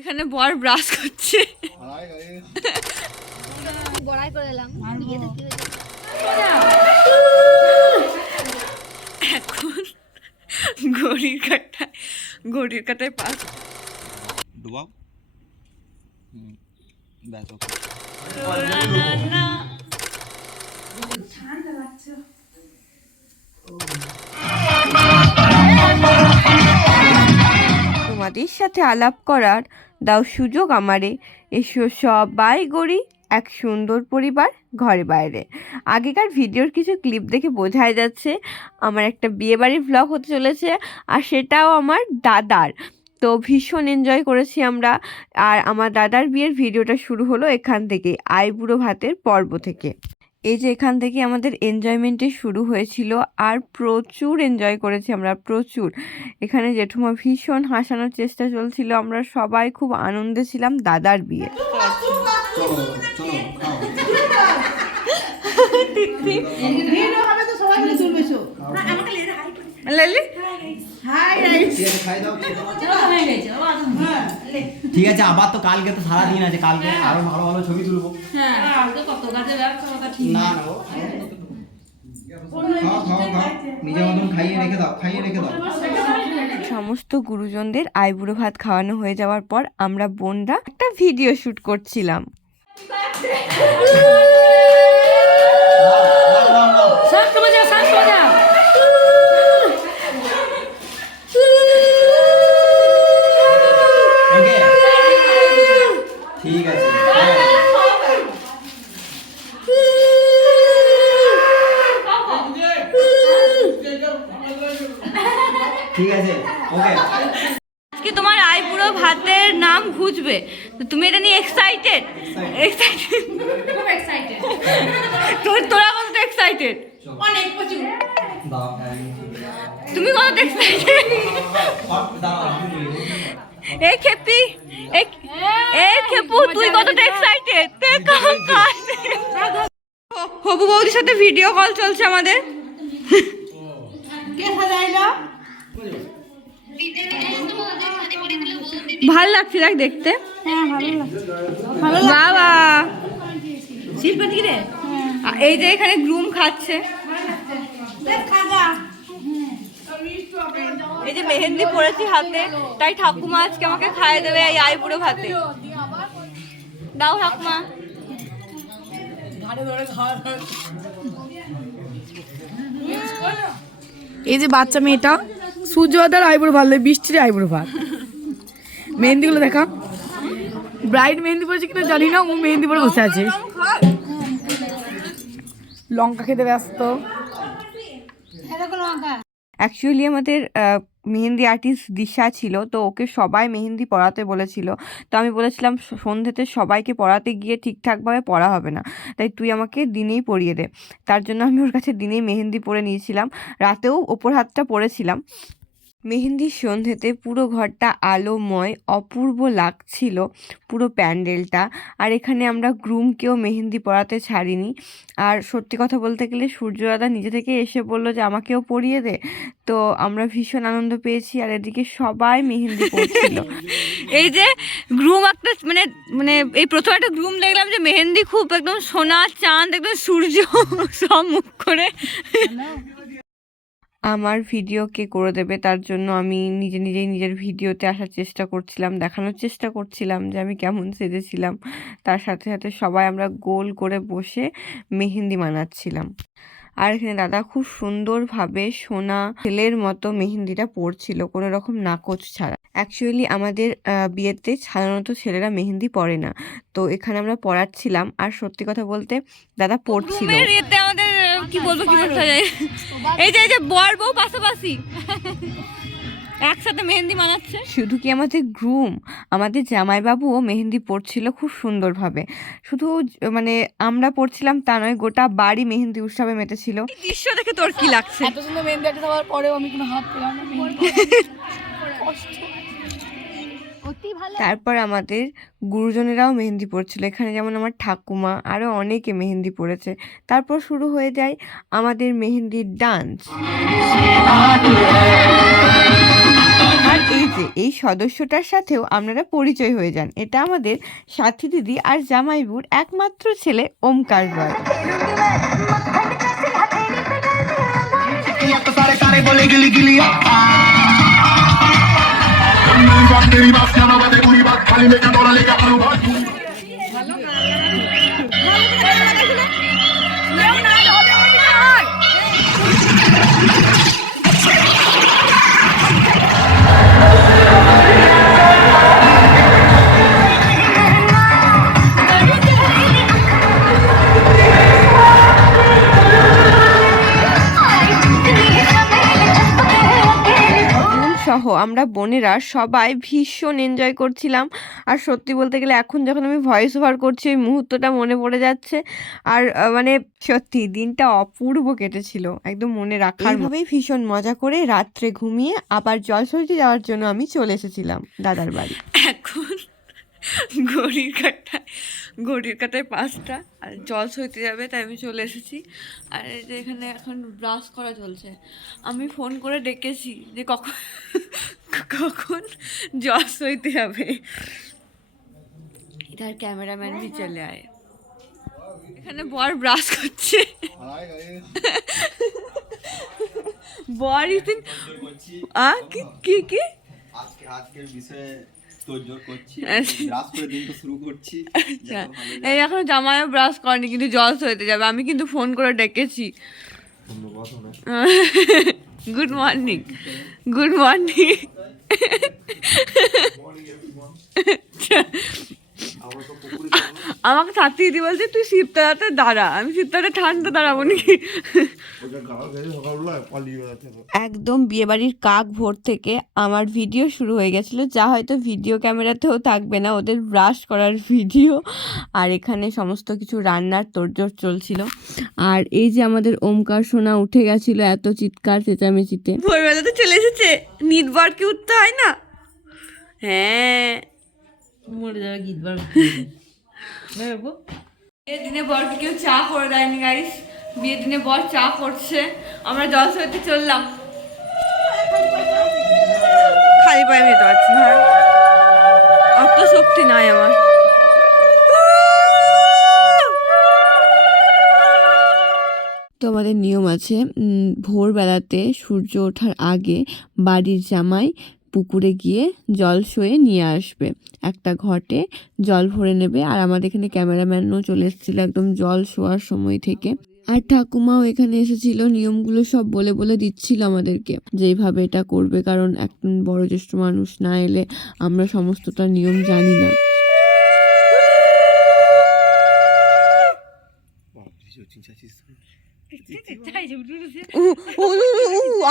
এখানে বর ব্রাশ করছে। এখন ঘড়ির কাটায় পাস ডুবাও। ঠান্ডা লাগছে। তোমাদের সাথে আলাপ করার দাও সুযোগ আমারে, এসো সবাই গড়ি এক সুন্দর পরিবার ঘরে বাইরে। আগেকার ভিডিওর কিছু ক্লিপ দেখে বোঝাই যাচ্ছে আমার একটা বিয়েবাড়ির ভ্লগ হতে চলেছে, আর সেটাও আমার দাদার। তো ভীষণ এনজয় করেছি আমরা। আর আমার দাদার বিয়ের ভিডিওটা শুরু হলো এখান থেকে, আইবুড়ো ভাতের পর্ব থেকে। এই যে এখান থেকে আমাদের এনজয়মেন্টে শুরু হয়েছিল, আর প্রচুর এনজয় করেছি আমরা, প্রচুর। এখানে জেঠুমা ভীষণ হাসানোর চেষ্টা চলছিল, আমরা সবাই খুব আনন্দে ছিলাম দাদার বিয়ে। ঠিক আছে, আবার তো কালকে তো সারা দিন আছে, কালকে আরো ভালো ভালো ছবি তুলবো। না না, নিজের মতন খাইয়ে রেখে দাও, খাইয়ে রেখে দাও। সমস্ত গুরুজনদের আইবুড়ো ভাত খাওয়ানো হয়ে যাওয়ার পর আমরা বোনরা একটা ভিডিও শুট করছিলাম। ঠিক আছে, ঠিক আছে, ওকে। আজকে তোমার আইবুড়ো ভাতের নাম ঘুচবে, তুমি এটা নিয়ে এক্সাইটেড? খুব এক্সাইটেড। তোরা কতটা এক্সাইটেড? অনেক প্রচুর। তুমি কতটা এক্সাইটেড? এই খেপি, এই খেপু, তুই কতটা এক্সাইটেড? হবু বৌদির সাথে ভিডিও কল চলছে আমাদের। কে সাজাইলো? ভাল লাগছে দেখ দেখতে। হ্যাঁ, ভালো লাগছে। বাবা শিল্পাটি রে। এই যে এখানে গ্রুম খাচ্ছে, এই যে মেহেন্দি পরেছি হাতে, তাই ঠাকুমা আজকে আমাকে খাইয়ে দেবে এই আইবুড়ো ভাতে। দাও ঠাকুমা। এই যে বাচ্চা মেয়েটা সূর্যদার আইবুড়ো ভাত, বৃষ্টির আইবুড়ো ভাত। মেহেন্দিগুলো দেখা, ব্রাইড মেহেন্দি পরেছে কিনা জানি না, ও মেহেন্দি পরে বসে আছে, লঙ্কা খেতে ব্যস্ত। অ্যাকচুয়ালি আমাদের মেহেন্দি আর্টিস্ট দিশা ছিল, তো ওকে সবাই মেহেন্দি পরাতে বলেছিল। তো আমি বলেছিলাম সন্ধ্যেতে সবাইকে পরাতে গিয়ে ঠিকঠাকভাবে পরা হবে না, তাই তুই আমাকে দিনেই পরিয়ে দে। তার জন্য আমি ওর কাছে দিনেই মেহেন্দি পরে নিয়েছিলাম, রাতেও ওপর হাতটা পরেছিলাম। মেহেন্দির সন্ধ্যেতে পুরো ঘরটা আলোময়, অপূর্ব লাগছিল পুরো প্যান্ডেলটা। আর এখানে আমরা গ্রুমকেও মেহেন্দি পরাতে ছাড়িনি। আর সত্যি কথা বলতে গেলে সূর্যদাদা নিজে থেকে এসে বলল যে আমাকেও পরিয়ে দে। তো আমরা ভীষণ আনন্দ পেয়েছি, আর এদিকে সবাই মেহেন্দি পরছিল। এই যে গ্রুম একটা মানে মানে এই প্রথম একটা গ্রুম দেখলাম যে মেহেন্দি খুব একদম সোনা চাঁদ, একদম সূর্য সব মুখ করে। আমার ভিডিও কে করে দেবে, তার জন্য আমি নিজেই নিজের ভিডিওতে আসার চেষ্টা করছিলাম, দেখানোর চেষ্টা করছিলাম যে আমি কেমন সেজেছিলাম। তার সাথে সাথে সবাই আমরা গোল করে বসে মেহেন্দি মানাচ্ছিলাম। আর এখানে দাদা খুব সুন্দরভাবে সোনা ছেলের মতো মেহেন্দিটা পরছিল, কোনো রকম নাকচ ছাড়া। অ্যাকচুয়ালি আমাদের বিয়েতে সাধারণত ছেলেরা মেহেন্দি পরে না, তো এখানে আমরা পড়াচ্ছিলাম। আর সত্যি কথা বলতে দাদা পড়ছিল। আমাদের কি বলবো, কি বলতে যায়, এই যে বর বউ পাশাপাশি একসাথে মেহেন্দি মানাচ্ছে। শুধু কি আমাদের গ্রুম, আমাদের জামাইবাবুও মেহেন্দি পড়ছিল খুব সুন্দরভাবে। শুধু মানে আমরা পড়ছিলাম তা নয়, গোটা বাড়ি মেহেন্দি উৎসবে মেতেছিল। দৃশ্য দেখে তোর কি লাগছে? এত সুন্দর মেহেন্দি একটা দেওয়ার পরেও আমি কোনো হাত পেলাম না। তারপর আমাদের গুরুজনেরাও মেহেন্দি পড়ছিল, এখানে যেমন আমার ঠাকুমা, আরও অনেকে মেহেন্দি পড়েছে। তারপর শুরু হয়ে যায় আমাদের মেহেন্দির ডান্স। আর এই যে এই সদস্যটার সাথেও আপনারা পরিচয় হয়ে যান। এটা আমাদের সাথী দিদি আর জামাইবুর একমাত্র ছেলে ওমকার রয়। সহ আমরা বোনেরা সবাই ভীষণ এনজয় করছিলাম। আর সত্যি বলতে গেলে এখন যখন আমি ভয়েস ওভার করছি ওই মুহূর্তটা মনে পড়ে যাচ্ছে। আর মানে সত্যি দিনটা অপূর্ব কেটেছিল, একদম মনে রাখার ভাবেই ভীষণ মজা করে রাত্রে ঘুমিয়ে আবার জলসরিতে যাওয়ার জন্য আমি চলে এসেছিলাম দাদার বাড়ি। এখন ঘড়ির কাঁটায় 5টা আর জল সইতে যাবে, তাই আমি চলে এসেছি। আর এই যে এখানে এখন ব্রাশ করা চলছে। আমি ফোন করে ডেকেছি যে কখন জল সইতে যাবে। ইধার ক্যামেরাম্যান ভি চলে আয়। এখানে বর ব্রাশ করছে। বর ইতিন কি কি আজকের বিষয়ে তোড়জোড় করছি, ব্রাশ করে দিনটা শুরু করছি। আচ্ছা, এই এখন জামাইও ব্রাশ করেনি কিন্তু জল সইতে যাবে। আমি কিন্তু ফোন করে ডেকেছি। Good morning, good morning. আমাকে ছাত্রী দিদি বলছে তুই শীততারাতে দাঁড়া। আমি শীততারাতে ঠান্ডা দাঁড়াবো নাকি। একদম বিয়েবাড়ির কাক ভোর থেকে আমার ভিডিও শুরু হয়ে গেছিলো, যা হয়তো ভিডিও ক্যামেরাতেও থাকবে না, ওদের ব্রাশ করার ভিডিও। আর এখানে সমস্ত কিছু রান্নার তোড়জোড় চলছিল। আর এই যে আমাদের ওমকার সোনা উঠে গেছিলো এত চিৎকার চেঁচামেচিতে। ভোরবেলাতে চলে এসেছে, নিদবার কি উঠতে হয় না? হ্যাঁ, মরে যাবে গীতবার। বিয়ের দিনে বরকে কেউ চা করে দেয়নি গাইস। বিয়ের দিনে বর চা করছে, আমরা জলসইতে চললাম। খালি পায়ে যেতে পারছি না, অত শক্তি নাই আমার। তো আমাদের নিয়ম আছে, ভোরবেলাতে সূর্য ওঠার আগে বাড়ির জামাই পুকুরে গিয়ে জল সয়ে নিয়ে আসবে, একটা ঘটে জল ভরে নেবে। আর আমাদের এখানে ক্যামেরাম্যানও চলে এসেছিল একদম জল শোয়ার সময় থেকে। আর ঠাকুমাও এখানে এসেছিল, নিয়মগুলো সব বলে বলে দিচ্ছিল আমাদেরকে যে এইভাবে এটা করবে, কারণ একজন বয়োজ্যেষ্ঠ মানুষ না এলে আমরা সমস্তটা নিয়ম জানি না।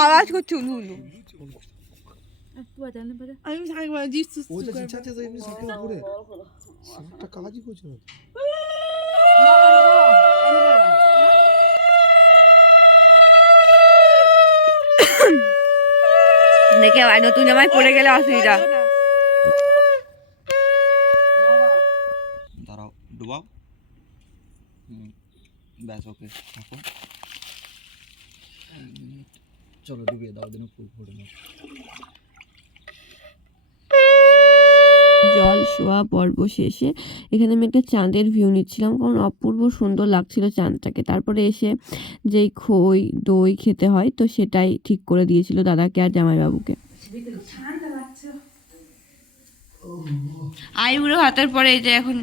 আওয়াজ করছে উলু উলু। দেখে নতুন জামাই পড়ে গেলে অসুবিধা। দাঁড়াও, ডুবাও। ব্যাস, ওকে থাকো। চলো ডুবিয়ে দাও, দিনে ফুল ফুটে না। জল শোয়া পর্ব শেষে এখানে আমি একটা চাঁদের ভিউ নিচ্ছিলাম, কারণ অপূর্ব সুন্দর লাগছিল চাঁদটাকে। তারপরে এসে যেই খই দই খেতে হয়, তো সেটাই ঠিক করে দিয়েছিল দাদাকে আর জামাইবাবুকে। আইবুড়ো হাতের পরে এই যে এখন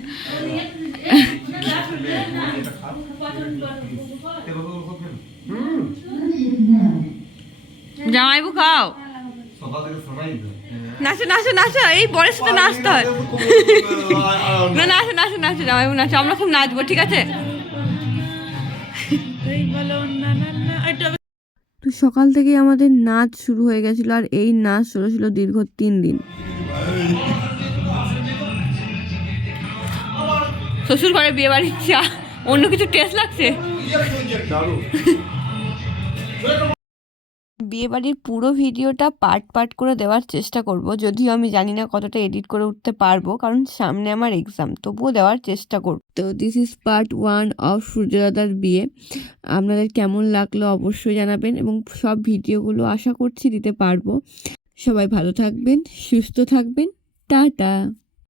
জামাইবু খাও, নাচো নাচো নাচো, এই বরের সাথে নাচতে হয়। না নাচো নাচো নাচো জামাইবু নাচো, আমরা খুব নাচবো, ঠিক আছে? তো সকাল থেকেই আমাদের নাচ শুরু হয়ে গেছিল, আর এই নাচ চলেছিল দীর্ঘ 3 দিন। শ্বশুর ঘরে বিয়ে বাড়ির চা, অন্য কিছু টেস্ট লাগছে। বিয়েবাড়ির পুরো ভিডিওটা পার্ট করে দেওয়ার চেষ্টা করব, যদিও আমি জানি না কতটা এডিট করে উঠতে পারবো, কারণ সামনে আমার এক্সাম, তবুও দেওয়ার চেষ্টা করব। তো দিস ইজ পার্ট 1 অফ সূর্যদাদার বিয়ে। আপনাদের কেমন লাগলো অবশ্যই জানাবেন, এবং সব ভিডিওগুলো আশা করছি দিতে পারবো। সবাই ভালো থাকবেন, সুস্থ থাকবেন, টাটা।